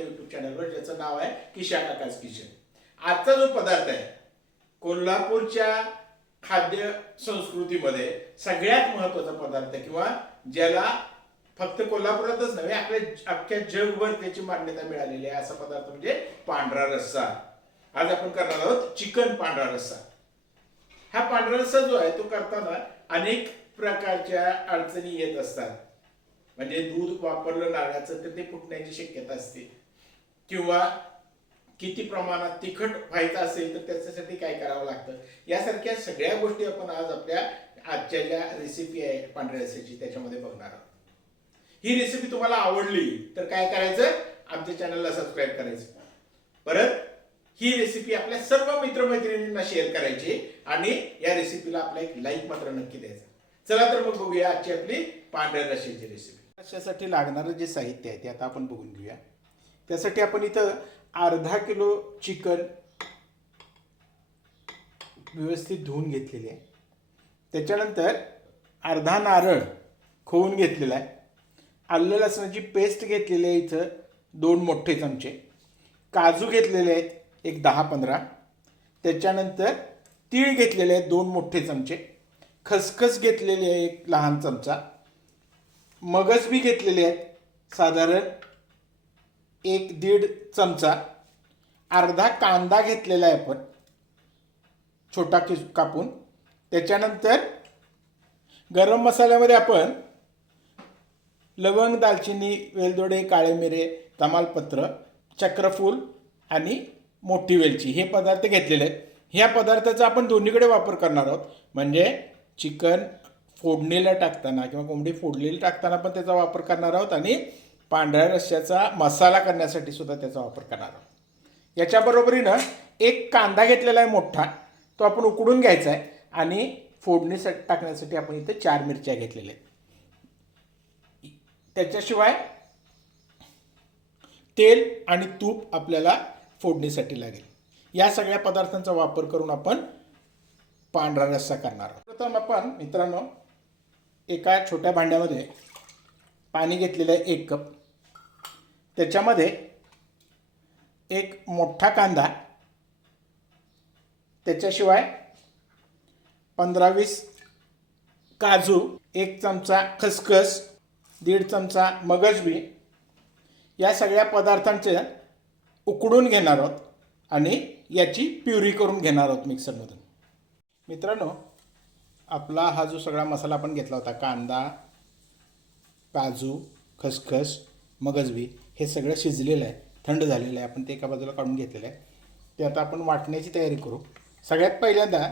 माझ्या YouTube चॅनलवर, ज्याचं नाव आहे किशा काकाज किचन। आजचा जो पदार्थ आहे कोल्हापूरच्या खाद्य संस्कृतीमध्ये सगळ्यात महत्त्वाचा पदार्थ किंवा ज्याला फक्त कोल्हापुरातच नव्हे आपल्या अख्ख्या जगभर त्याची मान्यता मिळालेली आहे असा पदार्थ म्हणजे पांढरा रस्सा। आज आपण करणार आहोत चिकन पांढरा रस्सा। हा पांढरा रस्सा जो आहे तो करताना अनेक प्रकारच्या अडचणी येत असतात। म्हणजे दूध वापरलं नारळाचं तर ते फुटण्याची शक्यता असते, किंवा किती प्रमाणात तिखट व्हायचं असेल तर त्याच्यासाठी काय करावं लागतं, यासारख्या सगळ्या गोष्टी आपण आज आपल्या आजच्या ज्या रेसिपी आहे पांढऱ्या रस्स्याची त्याच्यामध्ये बघणार आहोत। ही रेसिपी तुम्हाला आवडली तर काय करायचं, आमच्या चॅनलला सबस्क्राईब करायचं। परत ही रेसिपी आपल्या सर्व मित्रमैत्रिणींना शेअर करायची आणि या रेसिपीला आपला एक लाईक मात्र नक्की द्यायचा। चला तर मग बघूया आजची आपली पांढऱ्या रस्स्याची रेसिपी। रस्स्यासाठी लागणारं जे साहित्य आहे ते आता आपण बघून घेऊया। त्यासाठी आपण इथं अर्धा किलो चिकन व्यवस्थित धुवून घेतलेले आहे। त्याच्यानंतर अर्धा नारळ खोवून घेतलेला आहे। आलं लसणाची पेस्ट घेतलेली आहे इथं 2 मोठे चमचे। काजू घेतलेले आहेत एक 10-15। त्याच्यानंतर तीळ घेतलेले आहेत 2 मोठे चमचे। खसखस घेतलेली आहे एक लहान चमचा। मगज बी घेतलेले आहेत साधारण 1-1.5 चमचा। अर्धा कांदा घेतलेला आहे आपण छोटा कापून। त्याच्यानंतर गरम मसाल्यामध्ये आपण लवंग, दालचिनी, वेलदोडे, काळे मिरे, तमालपत्र, चक्रफूल आणि मोठी वेलची हे पदार्थ घेतलेले आहेत। ह्या पदार्थाचा आपण दोन्हीकडे वापर करणार आहोत, म्हणजे चिकन फोडणीला टाकताना किंवा कोंबडी फोडणीला टाकताना पण त्याचा वापर करणार आहोत आणि पांढऱ्या रस्स्याचा मसाला करण्यासाठी सुद्धा त्याचा वापर करणार आहोत। याच्या बरोबरीनं एक कांदा घेतलेला आहे मोठा, तो आपण उकडून घ्यायचा आहे आणि फोडणीसाठी टाकण्यासाठी आपण इथे 4 मिरच्या घेतलेल्या आहेत। त्याच्याशिवाय तेल आणि तूप आपल्याला फोडणीसाठी लागेल। या सगळ्या पदार्थांचा वापर करून आपण पांढरा रस्सा करणार आहोत। प्रथम आपण मित्रांनो एका छोट्या भांड्यामध्ये पाणी घेतलेलं आहे 1 कप। त्याच्यामध्ये एक मोठा कांदा, त्याच्याशिवाय 15-20 काजू, 1 चमचा खसखस, 1.5 चमचा मगज बी, या सगळ्या पदार्थांचे उकडून घेणार आहोत आणि याची प्युरी करून घेणार आहोत मिक्सरमधून। मित्रांनो आपला हा जो सगळा मसाला आपण घेतला होता, कांदा, काजू, खसखस, मगजबी, हे सगळं शिजलेलं आहे, थंड झालेलं आहे। आपण ते एका बाजूला काढून घेतलेलं आहे। ते आता आपण वाटण्याची तयारी करू। सगळ्यात पहिल्यांदा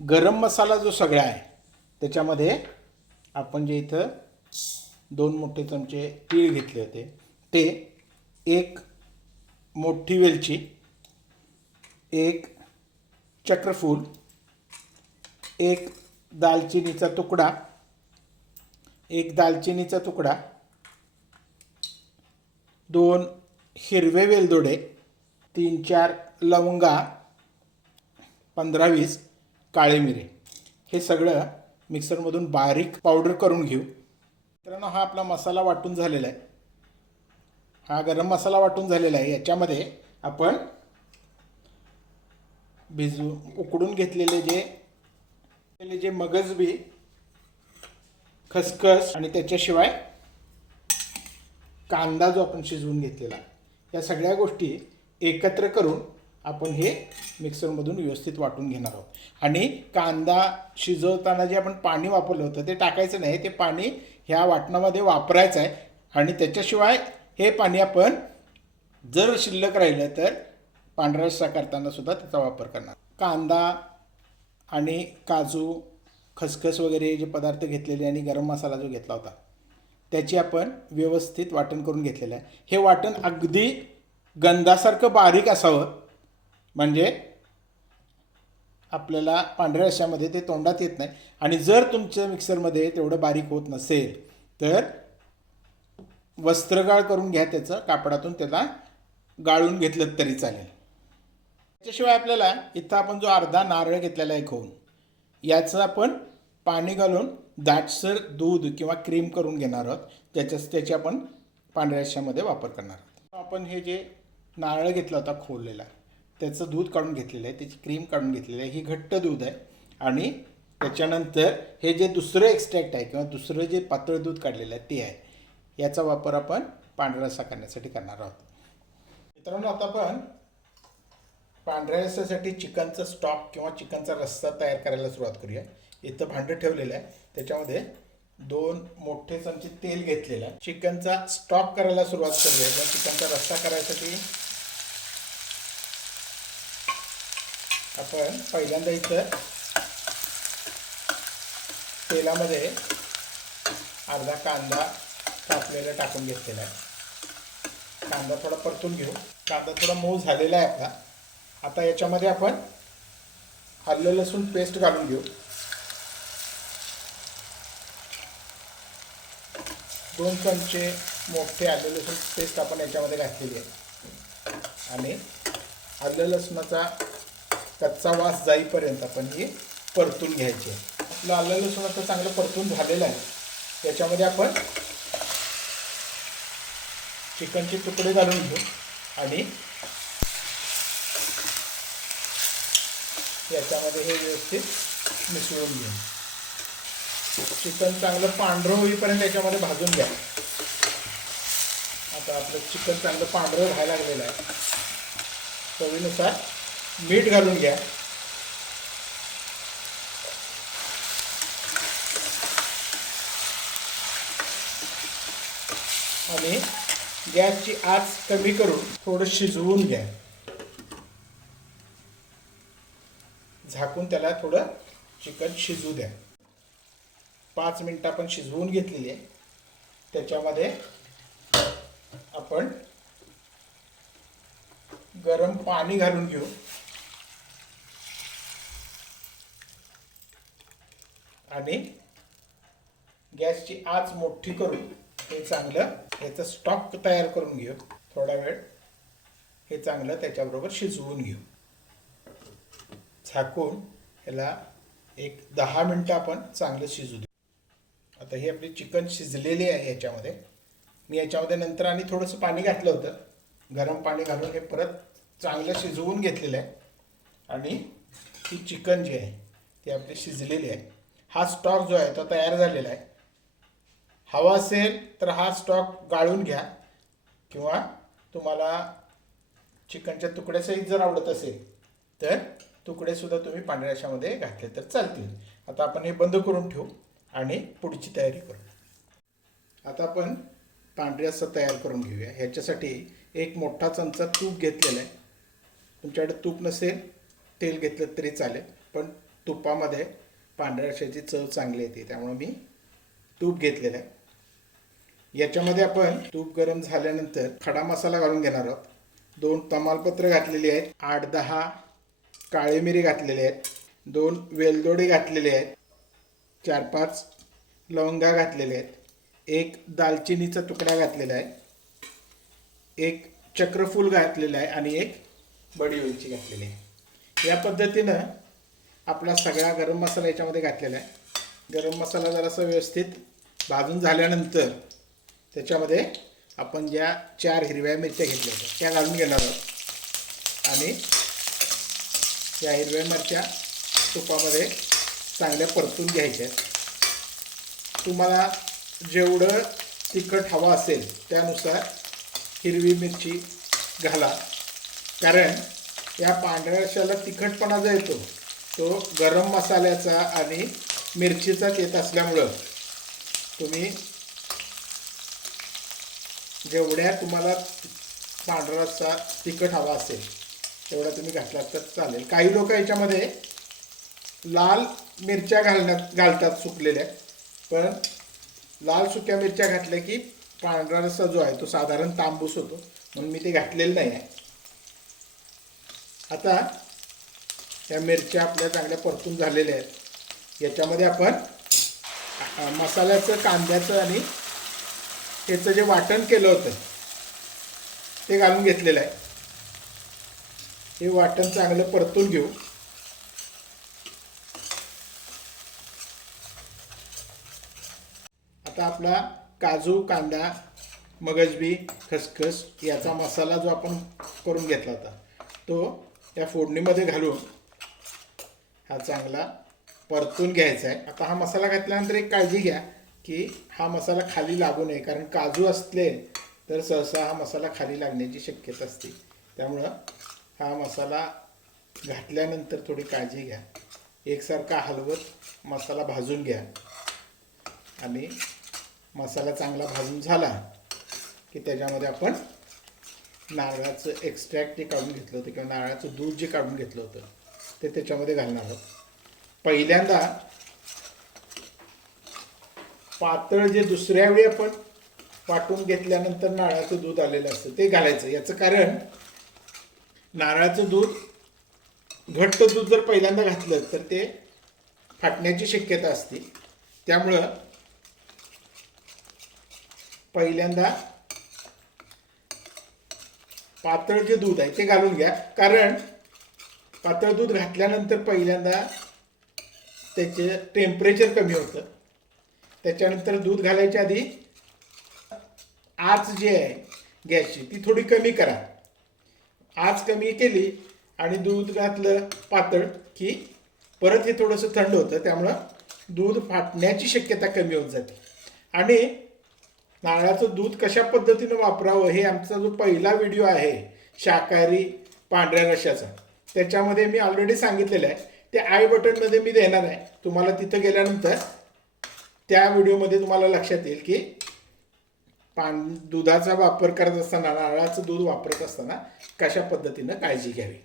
गरम मसाला जो सगळा आहे त्याच्यामध्ये आपण जे इथं 2 मोठे चमचे तीळ घेतले होते ते, 1 मोठी वेलची, 1 चक्रफूल, 1 दालचिनीचा तुकडा, 1 दालचिनीचा तुकडा, 2 हिरवे वेलदोडे, 3-4 लवंगा, 15-20 काळे मिरे, हे सगळं मिक्सरमधून बारीक पावडर करून घेऊ। मित्रांनो हा आपला मसाला वाटून झालेला आहे, हा गरम मसाला वाटून झालेला आहे। याच्यामध्ये आपण उकडून घेतलेले जे मगजबी, खसखस आणि त्याच्याशिवाय कांदा जो आपण शिजवून घेतलेला, या सगळ्या गोष्टी एकत्र करून आपण हे मिक्सरमधून व्यवस्थित वाटून घेणार आहोत। आणि कांदा शिजवताना जे आपण पाणी वापरलं होतं ते टाकायचं नाही, ते पाणी ह्या वाटणामध्ये वापरायचं आहे। आणि त्याच्याशिवाय हे पाणी आपण जर शिल्लक राहिलं तर पांढरा रस्सा करताना सुद्धा त्याचा वापर करणार। कांदा आणि काजू, खसखस वगैरे जे पदार्थ घेतलेले आणि गरम मसाला जो घेतला होता त्याची आपण व्यवस्थित वाटण करून घेतलेलं आहे। हे वाटण अगदी गंधासारखं बारीक असावं, म्हणजे आपल्याला पांढऱ्या रस्स्यामध्ये ते तोंडात येत नाही। आणि जर तुमच्या मिक्सरमध्ये तेवढं बारीक होत नसेल तर वस्त्रगाळ करून घ्या, त्याचं कापडातून त्याला गाळून घेतलं तरी चालेल। त्याच्याशिवाय आपल्याला इथं आपण जो अर्धा नारळ घेतलेला आहे खोवून, याचं आपण पाणी घालून दाटसर दूध किंवा क्रीम करून घेणार आहोत, त्याची आपण पांढऱ्या रस्स्यामध्ये वापर करणार आहोत। आपण हे जे नारळ घेतला होता खोललेला त्याचं दूध काढून घेतलेलं आहे, त्याची क्रीम काढून घेतलेली आहे. ही घट्ट दूध आहे. आणि त्याच्यानंतर हे जे दुसरं एक्स्ट्रॅक्ट आहे किंवा दुसरं जे पातळ दूध काढलेलं आहे ते आहे. याचा वापर आपण पांढरा रस्सा करण्यासाठी करणार आहोत. मित्रांनो, आता आपण पांढऱ्या रस्स्यासाठी चिकनचा स्टॉक किंवा चिकनचा रस्सा तयार करायला सुरुवात करूया. इथं भांडं ठेवलेलं आहे, त्याच्यामध्ये 2 मोठे चमचे तेल घेतलेलं आहे. चिकनचा स्टॉक करायला सुरुवात करूया. किंवा चिकनचा रस्सा करायसाठी आपण पहिल्यांदा इथं तेलामध्ये अर्धा कांदा कापलेला टाकून घेतलेला आहे. कांदा थोडा परतून घेऊ. कांदा थोडा मऊ झालेला आहे आपला. आता याच्यामध्ये आपण आलं लसूण पेस्ट घालून घेऊ. 2 चमचे मोठे आलं लसूण पेस्ट आपण याच्यामध्ये घातलेली आहे. आणि आलं लसणाचा कच्चा वास जाईपर्यंत आपण ही परतून घ्यायची आहे. आपलं आलं लसूण आता चांगलं परतून झालेलं आहे. त्याच्यामध्ये आपण चिकनचे तुकडे घालून घेऊ आणि याच्यामध्ये हे व्यवस्थित मिसळून घेऊ. चिकन चांगलं पांढरं होईपर्यंत याच्यामध्ये भाजून घ्या. आता आपलं चिकन चांगलं पांढरं व्हायला लागलेलं आहे. चवीनुसार मीठ घालून घ्या. आणि गॅसची आच कमी करून थोडं शिजवून घ्या. झाकून त्याला थोडं चिकन शिजू द्या. 5 मिनिटं आपण शिजवून घेतलेली आहे. त्याच्यामध्ये आपण गरम पाणी घालून घेऊ. आणि गॅसची आच मोठी करून हे चांगलं याचा स्टॉक तयार करून घेऊ. थोडा वेळ हे चांगलं त्याच्याबरोबर शिजवून घेऊ. झाकून ह्याला एक 10 मिनिटं आपण चांगलं शिजू देऊ. आता ही आपली चिकन शिजलेली आहे. याच्यामध्ये मी याच्यामध्ये नंतर आणि थोडंसं पाणी घातलं होतं. गरम पाणी घालून हे परत चांगलं शिजवून घेतलेलं आहे. आणि ही चिकन जी आहे ती आपली शिजलेली आहे. हा स्टॉक जो आहे तो तयार झालेला आहे. हवा असेल तर हा स्टॉक गाळून घ्या किंवा तुम्हाला चिकनच्या तुकड्यासहित जर आवडत असेल तर तुकडेसुद्धा तुम्ही पांढऱ्या रश्श्यामध्ये घातले तर चालतील. आता आपण हे बंद करून ठेवू आणि पुढची तयारी करू. आता आपण पांढरा रस्सा तयार करून घेऊया. ह्याच्यासाठी एक मोठा चमचा तूप घेतलेला आहे. तुमच्याकडे तूप नसेल तेल घेतलं तरी चालेल, पण तुपामध्ये पांढऱ्या रश्श्याची चव चांगली येते, त्यामुळे मी तूप घेतलेलं आहे. याच्यामध्ये आपण तूप गरम झाल्यानंतर खडा मसाला घालून घेणार आहोत. 2 तमालपत्र घातलेली आहेत. 8-10 काळी मिरी घातलेली आहेत. 2 वेलदोडे घातलेले आहेत. 4-5 लवंगा घातलेले आहेत. 1 दालचिनीचा तुकडा घातलेला आहे. 1 चक्रफूल घातलेलं आहे आणि 1 बडी वेलची घातलेली आहे. या पद्धतीनं आपला सगळा गरम मसाला याच्यामध्ये घातलेला आहे. गरम मसाला जरासा व्यवस्थित भाजून झाल्यानंतर त्याच्यामध्ये आपण ज्या 4 हिरव्या मिरच्या घेतल्या होत्या त्या घालून घेणार आहोत. आणि या हिरव्या मिरच्या तुपामध्ये चांगल्या परतून घ्यायच्या. तुम्हाला जेवढं तिखट हवं असेल त्यानुसार हिरवी मिरची घाला. कारण या पांढऱ्या रश्श्याला तिखटपणा जो येतो तो गरम मसाल्याचा आणि मिरचीचाच येत असल्यामुळं तुम्ही जेवढ्या तुम्हाला पांढरा रस्सा तिखट हवा असेल तेवढा तुम्ही घातलात तर चालेल. काही लोक याच्यामध्ये लाल मिरच्या घालतात सुकलेल्या, पण लाल सुक्या मिरच्या घातल्या की पांढरा रस्सा जो आहे तो साधारण तांबूस होतो, म्हणून मी ते घातलेलं नाही आहे. आता या मिरच्या आपल्या चांगल्या परतून झालेल्या आहेत. याच्यामध्ये आपण मसाल्याचं, कांद्याचं आणि याचं जे वाटण केलं होतं ते घालून घेतलेलं आहे. हे वाटण चांगलं परतून घेऊ. आता आपला काजू, कांदा मगजबी, खसखस याचा मसाला जो आपण करून घेतला होता तो या फोडणीमध्ये घालून हा चांगला परतून घ्यायचा आहे. आता हा मसाला घातल्यानंतर एक काळजी घ्या की हा मसाला खाली लागू नये, कारण काजू असले तर सहसा हा मसाला खाली लागण्याची शक्यता असते. त्यामुळं हा मसाला घातल्यानंतर थोडी काळजी घ्या. एकसारखा हलवत मसाला भाजून घ्या आणि मसाला चांगला भाजून झाला की त्याच्यामध्ये आपण नारळाचं एक्स्ट्रॅक्ट जे काढून घेतलं होतं किंवा नारळाचं दूध जे काढून घेतलं होतं ते त्याच्यामध्ये घालणार आहोत. पहिल्यांदा पातळ जे दुसऱ्या वेळी आपण वाटून घेतल्यानंतर नारळाचं दूध आलेलं असतं ते घालायचं. याचं कारण नारळाचं दूध, घट्ट दूध जर पहिल्यांदा घातलं तर ते फाटण्याची शक्यता असते. त्यामुळं पहिल्यांदा पातळ जे दूध आहे ते घालून घ्या, कारण पातळ दूध घातल्यानंतर पहिल्यांदा त्याचे टेम्परेचर कमी होतं. त्याच्यानंतर दूध घालायच्या आधी आच जी आहे गॅसची ती थोडी कमी करा. आच कमी केली आणि दूध घातलं पातळ की परत हे थोडंसं थंड होतं, त्यामुळं दूध फाटण्याची शक्यता कमी होत जाते. आणि नारळाचं दूध कशा पद्धतीनं वापरावं हे आमचा जो पहिला व्हिडिओ आहे शाकाहारी पांढऱ्या रश्श्याचा, त्याच्यामध्ये मी ऑलरेडी सांगितलेलं आहे. ते आय बटनमध्ये मी देणार आहे. तुम्हाला तिथं गेल्यानंतर त्या व्हिडिओमध्ये तुम्हाला लक्षात येईल की दुधाचा वापर करत असताना, नारळाचं दूध वापरत असताना कशा पद्धतीनं काळजी घ्यावी.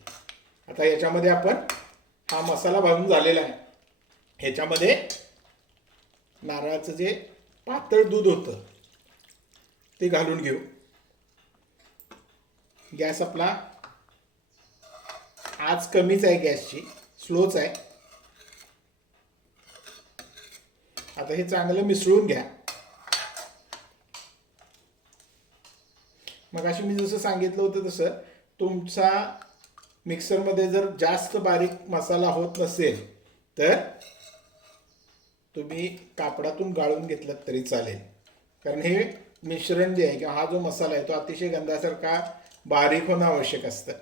आता याच्यामध्ये आपण हा मसाला भाजून झालेला आहे. ह्याच्यामध्ये नारळाचं जे पातळ दूध होतं ते घालून घेऊ. गॅस आपला आज कमीच आहे, गॅसची स्लोच आहे. आता हे चांगलं मिसळून घ्या. मग अशी मी जसं सांगितलं होतं तसं तुमचा मिक्सरमध्ये जर जास्त बारीक मसाला होत नसेल तर तुम्ही कापडातून गाळून घेतलं तरी चालेल, कारण हे मिश्रण जे आहे किंवा हा जो मसाला आहे तो अतिशय गंधासारखा बारीक होणं आवश्यक असतं.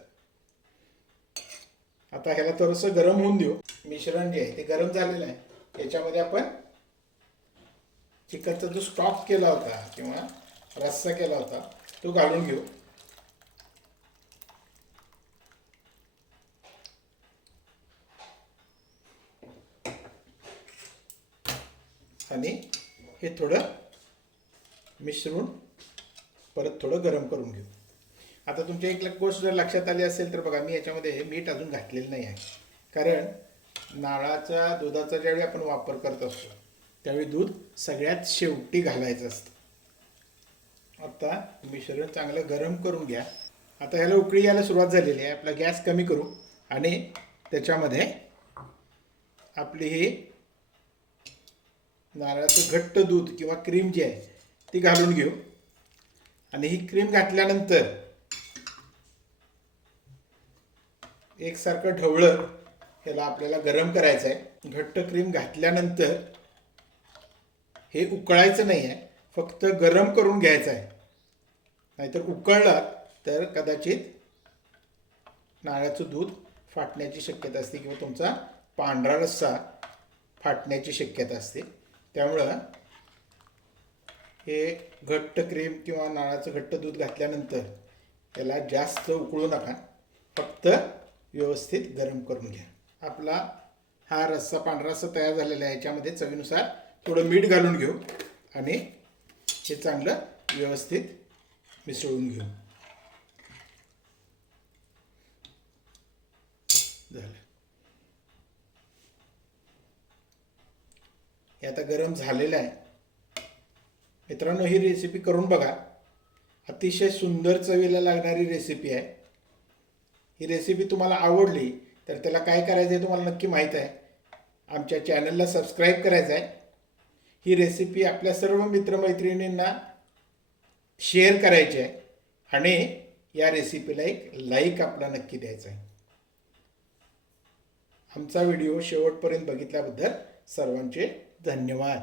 आता ह्याला थोडंसं गरम होऊन देऊ. मिश्रण जे आहे ते गरम झालेलं आहे. याच्यामध्ये आपण चिकनचा जो स्टॉक केला होता किंवा रस्सा केला होता तो घालून घेऊ. आणि हे थोडं मिसळून परत थोडं गरम करून घेऊ. आता तुमच्या एक गोष्ट जर लक्षात आली असेल तर बघा, मी याच्यामध्ये मीठ अजून घातलेलं नाही आहे, कारण नारळाच्या दुधाचा ज्यावेळी आपण वापर करत असतो त्यावेळी दूध सगळ्यात शेवटी घालायचं असतं. आता मिश्रण चांगलं गरम करून घ्या. आता ह्याला उकळी यायला सुरुवात झालेली आहे. आपला गॅस कमी करू आणि त्याच्यामध्ये आपली ही नारळाचं घट्ट दूध किंवा क्रीम जी आहे ती घालून घेऊ. आणि ही क्रीम घातल्यानंतर एकसारखं ढवळं ह्याला आपल्याला गरम करायचं आहे. घट्ट क्रीम घातल्यानंतर हे उकळायचं नाही आहे, फक्त गरम करून घ्यायचं आहे. नाहीतर उकळलं तर कदाचित नारळाचं दूध फाटण्याची शक्यता असते किंवा तुमचा पांढरा रस्सा फाटण्याची शक्यता असते. त्यामुळं हे घट्ट क्रीम किंवा नारळाचं घट्ट दूध घातल्यानंतर याला जास्त उकळू नका, फक्त व्यवस्थित गरम करून घ्या. आपला हा रस्सा, पांढरा रस्सा तयार झालेला आहे. याच्यामध्ये चवीनुसार थोडं मीठ घालून घेऊ आणि हे चांगलं व्यवस्थित मिसळून घेऊ. झालं. हे आता गरम झालेलं आहे. मित्रांनो, ही रेसिपी करून बघा. अतिशय सुंदर चवीला लागणारी रेसिपी आहे. ही रेसिपी तुम्हाला आवडली तर त्याला काय करायचं आहे तुम्हाला नक्की माहीत आहे. आमच्या चॅनलला सबस्क्राईब करायचं आहे. ही रेसिपी आपल्या सर्व मित्रमैत्रिणींना शेअर करायची आहे आणि या रेसिपीला एक लाईक आपला नक्की द्यायचा आहे. आमचा व्हिडिओ शेवटपर्यंत बघितल्याबद्दल सर्वांचे धन्यवाद.